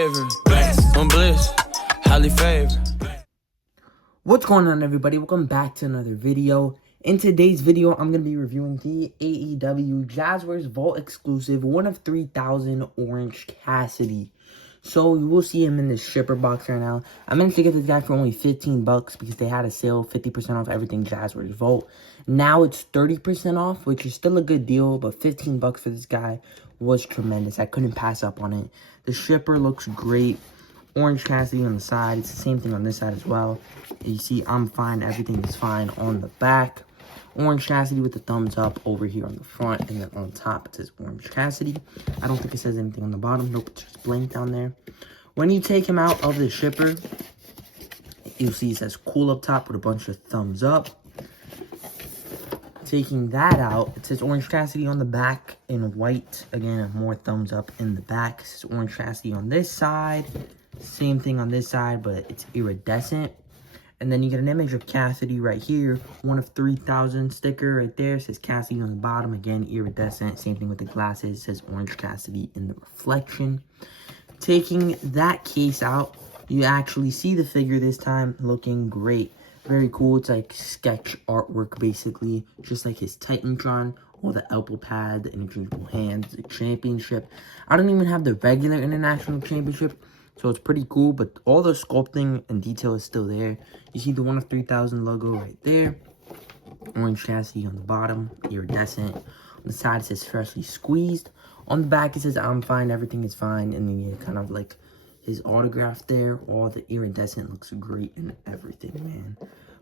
favorite. I'm bliss, highly favored. What's going on, everybody? Welcome back to another video. In today's video, I'm going to be reviewing the AEW Jazwares Vault exclusive 1 of 3,000 Orange Cassidy. So you will see him in the shipper box right now. I managed to get this guy for only 15 bucks because they had a sale, 50% off everything Jazwares Vault. Now it's 30% off, which is still a good deal, but 15 bucks for this guy was tremendous. I couldn't pass up on it. The shipper looks great. Orange Cassidy on the side. It's the same thing on this side as well. You see, I'm fine. Everything is fine on the back. Orange Cassidy with the thumbs up over here on the front. And then on top, it says Orange Cassidy. I don't think it says anything on the bottom. Nope, it's just blank down there. When you take him out of the shipper, you'll see it says cool up top with a bunch of thumbs up. Taking that out, it says Orange Cassidy on the back in white. Again, more thumbs up in the back. It says Orange Cassidy on this side. Same thing on this side, but it's iridescent. And then you get an image of Cassidy right here. 1 of 3,000 sticker right there. It says Cassidy on the bottom. Again, iridescent. Same thing with the glasses. It says Orange Cassidy in the reflection. Taking that case out, you actually see the figure this time looking great. Very cool. It's like sketch artwork, basically. Just like his Titantron. All the elbow pad, the interchangeable hands, the championship. I don't even have the regular International Championship. So it's pretty cool, but all the sculpting and detail is still there. You see the 1 of 3,000 logo right there. Orange Cassidy on the bottom, iridescent. On the side it says freshly squeezed. On the back it says I'm fine, everything is fine. And then you kind of like his autograph there. All the iridescent looks great and everything, man.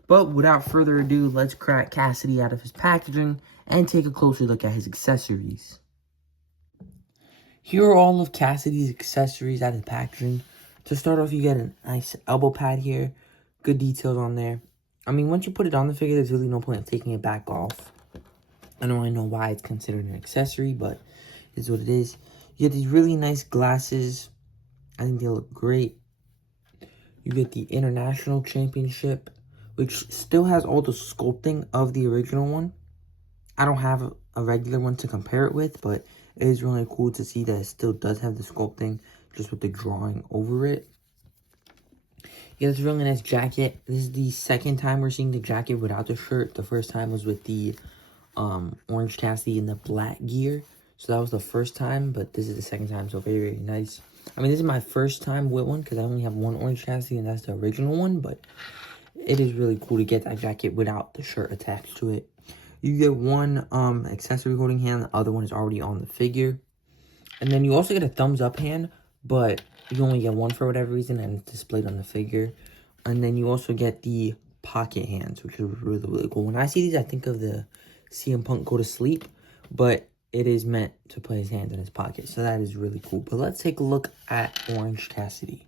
But without further ado, let's crack Cassidy out of his packaging and take a closer look at his accessories. Here are all of Cassidy's accessories out of the packaging. To start off, you get a nice elbow pad here. Good details on there. I mean, once you put it on the figure, there's really no point in taking it back off. I don't really know why it's considered an accessory, but it's what it is. You get these really nice glasses. I think they look great. You get the International Championship, which still has all the sculpting of the original one. I don't have a regular one to compare it with, but it is really cool to see that it still does have the sculpting, just with the drawing over it. Yeah, it's a really nice jacket. This is the second time we're seeing the jacket without the shirt. The first time was with the Orange Cassidy in the black gear. So that was the first time, but this is the second time, so very, very nice. I mean, this is my first time with one, because I only have one Orange Cassidy, and that's the original one, but it is really cool to get that jacket without the shirt attached to it. You get one accessory holding hand. The other one is already on the figure. And then you also get a thumbs up hand, but you only get one for whatever reason, and it's displayed on the figure. And then you also get the pocket hands, which is really, really cool. When I see these, I think of the CM Punk Go to Sleep, but it is meant to put his hands in his pocket. So that is really cool. But let's take a look at Orange Cassidy.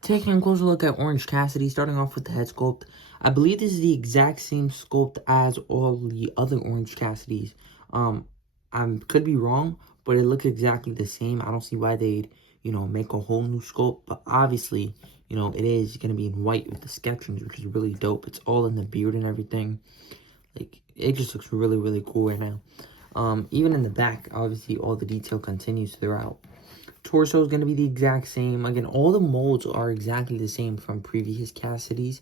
Taking a closer look at Orange Cassidy, starting off with the head sculpt. I believe this is the exact same sculpt as all the other Orange Cassidys. I could be wrong, but it looks exactly the same. I don't see why they'd, make a whole new sculpt. But obviously, it is going to be in white with the sketchings, which is really dope. It's all in the beard and everything. Like, it just looks really, really cool right now. Even in the back, obviously, all the detail continues throughout. Torso is going to be the exact same. Again, all the molds are exactly the same from previous Cassidys.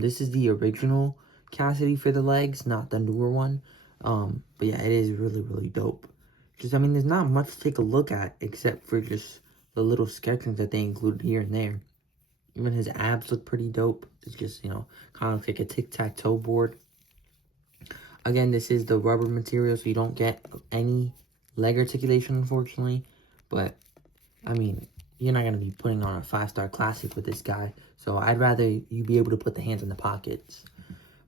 This is the original Cassidy for the legs, not the newer one. But yeah, it is really, really dope. I mean, there's not much to take a look at except for just the little sketchings that they included here and there. Even his abs look pretty dope. It's just, kind of like a tic-tac-toe board. Again, this is the rubber material, so you don't get any leg articulation, unfortunately. But I mean, you're not going to be putting on a 5-star classic with this guy. So I'd rather you be able to put the hands in the pockets.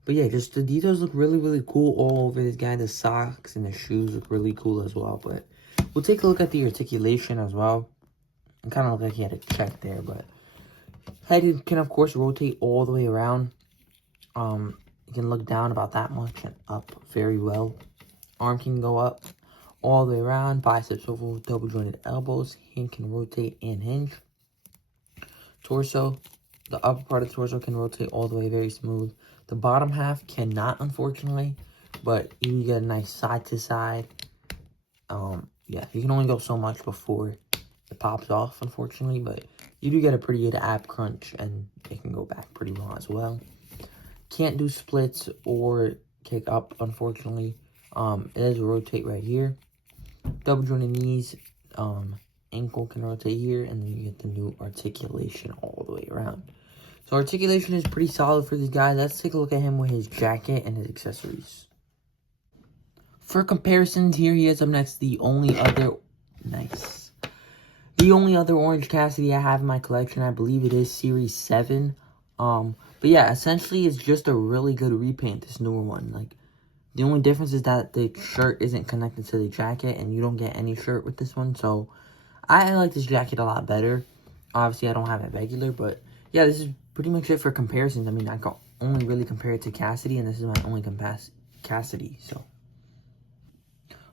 But yeah, just the details look really, really cool all over this guy. The socks and the shoes look really cool as well. But we'll take a look at the articulation as well. It kind of looked like he had a check there. But head can, of course, rotate all the way around. You can look down about that much and up very well. Arm can go up all the way around. Biceps oval with double jointed elbows. Hand can rotate and hinge. Torso. The upper part of the torso can rotate all the way, very smooth. The bottom half cannot, unfortunately. But you get a nice side to side. Yeah, you can only go so much before it pops off, unfortunately, but you do get a pretty good ab crunch, and it can go back pretty well as well. Can't do splits or kick up, unfortunately. It does rotate right here. Double jointed knees, ankle can rotate here, and then you get the new articulation all the way around. So articulation is pretty solid for this guy. Let's take a look at him with his jacket and his accessories. For comparisons, here he is up next. The only other Orange Cassidy I have in my collection, I believe it is Series 7. But yeah, essentially it's just a really good repaint, this newer one. Like, the only difference is that the shirt isn't connected to the jacket, and you don't get any shirt with this one. So I like this jacket a lot better. Obviously, I don't have it regular, but yeah, this is pretty much it for comparisons. I mean, I can only really compare it to Cassidy, and this is my only Cassidy, so.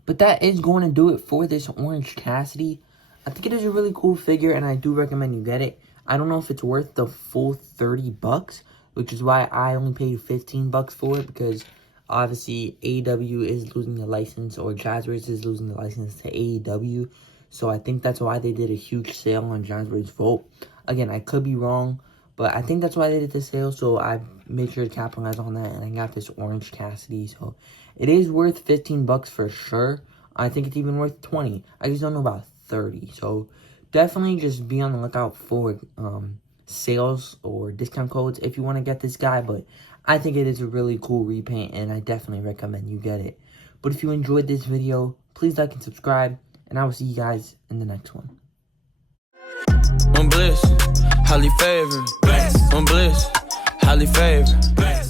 But that is going to do it for this Orange Cassidy. I think it is a really cool figure, and I do recommend you get it. I don't know if it's worth the full 30 bucks, which is why I only paid 15 bucks for it, because obviously AEW is losing the license, or Jazwares is losing the license to AEW. So I think that's why they did a huge sale on Jazwares Vault. Again, I could be wrong, but I think that's why they did the sale, so I made sure to capitalize on that, and I got this Orange Cassidy. So it is worth 15 bucks for sure. I think it's even worth 20. I just don't know about 30. So definitely just be on the lookout for sales or discount codes if you want to get this guy. But I think it is a really cool repaint, and I definitely recommend you get it. But if you enjoyed this video, please like and subscribe, and I will see you guys in the next one. I'm bliss, highly favored. I'm bliss, highly favored.